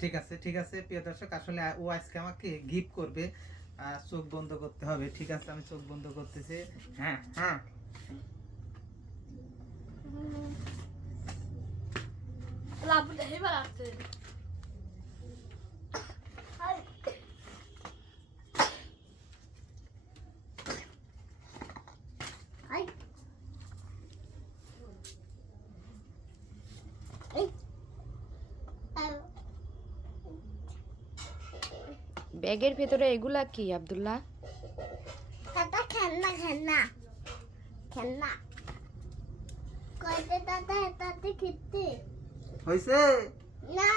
ঠিক আছে ঠিক আছে প্রিয় দর্শক আসলে ও আজকে আমাকে গিফট করবে। চোখ বন্ধ করতে হবে ঠিক আছে? আমি চোখ বন্ধ করতেছি। হ্যাঁ হ্যাঁ। লাভটা ব্যাগের ভেতরে এগুলা কি আব্দুল্লাহ? দাদা খেলনা খেলনা। খেলনা। কয়তে দাদা এটাতে খেতে হয়েছে না।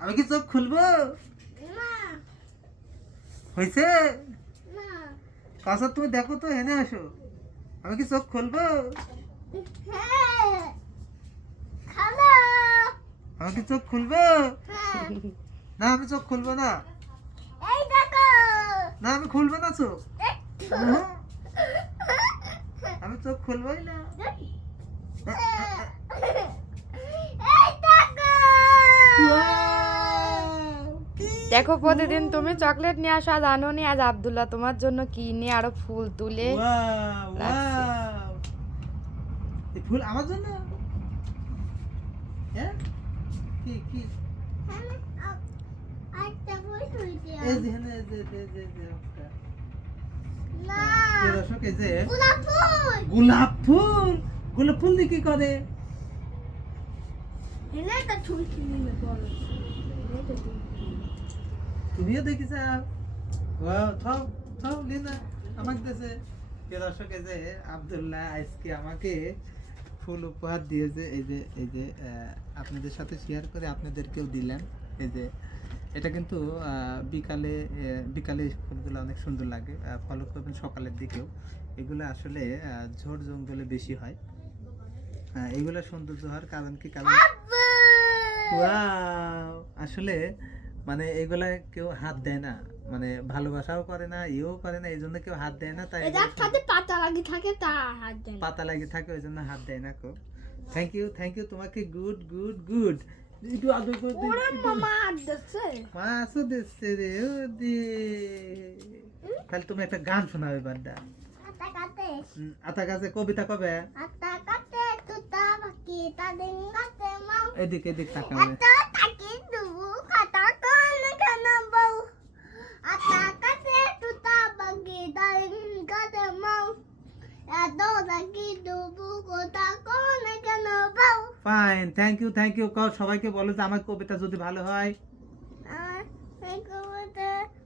আমি কি চোখ খুলবো? না। হয়েছে না। কাসা তুমি দেখো তো এনে আসো। আমি কি চোখ খুলবো? হ্যাঁ। খালা। আমি কি চোখ খুলবো? হ্যাঁ। না আমি চোখ খুলবো না। এই দেখো। না আমি খুলবো না চোখ। আমি চোখ খুলবোই না। দেখো। দেখো প্রতিদিন তুমি চকলেট নিয়ে আসা জানো নি আজ আব্দুল্লাহ তোমার জন্য কি নিয়ে আরও ফুল তুলে ফুল আমার জন্য? হ্যাঁ? কি কি? এই যে এই যে এই যে, এই যে, এই যে, একটা। না প্রিয় দর্শক এই যে গোলাপ ফুল গোলাপ ফুল দিয়ে কি করে তুমিও দেখি যাও। ওয়াও থাও থাও লিনা আমাকে দেছে। দর্শক এই যে আব্দুল্লাহ আজকে আমাকে ফুল উপহার দিয়েছে। এই যে এই যে আহ, আপনাদের সাথে শেয়ার করে আপনাদেরকেও দিলেন এই যে এটা কিন্তু বিকালে বিকালে ফুলগুলো অনেক সুন্দর লাগে ফলো করবেন সকালের দিকেও। এগুলো আসলে ঝোড় জঙ্গলে বেশি হয়। এগুলো সৌন্দর্য হওয়ার কারণ কি? কারণ আসলে মানে এগুলা কেউ হাত দেয় না। মানে ভালোবাসাও করে না ইয়েও করে না এই জন্য কেউ হাত দেয় না তাই পাতা লাগি থাকে তা হাত পাতা লাগে থাকে ওই জন্য হাত দেয় না কেউ থ্যাংক ইউ থ্যাংক ইউ তোমাকে গুড গুড গুড একটু আদর করে দিই, ওরে মামা দিচ্ছে? মাছও দিচ্ছে রে ও দে। তাহলে তুমি একটা গান শোনাবে আতা কাতে আতা কাছে কবিতা কবে? আতা কাতে তুতা বাকি তা দিন কাতে মাও এদিক এদিক তাকাবে এত তাকি দুবু খাতা কোন কেন বউ? আতা কাতে তুতা বাকি তা দিন কাতে মাও এত তাকি fine thank you thank you কও সবাইকে বলো যে আমার কবিতা যদি ভালো হয়।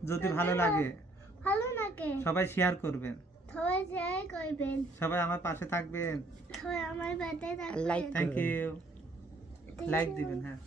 যদি ভালো লাগে। ভালো লাগে। সবাই শেয়ার করবেন। সবাই শেয়ার করবেন। সবাই আমার পাশে থাকবেন। সবাই আমার পাশে থাকবেন। লাইক থ্যাংক ইউ লাইক দিবেন হ্যাঁ।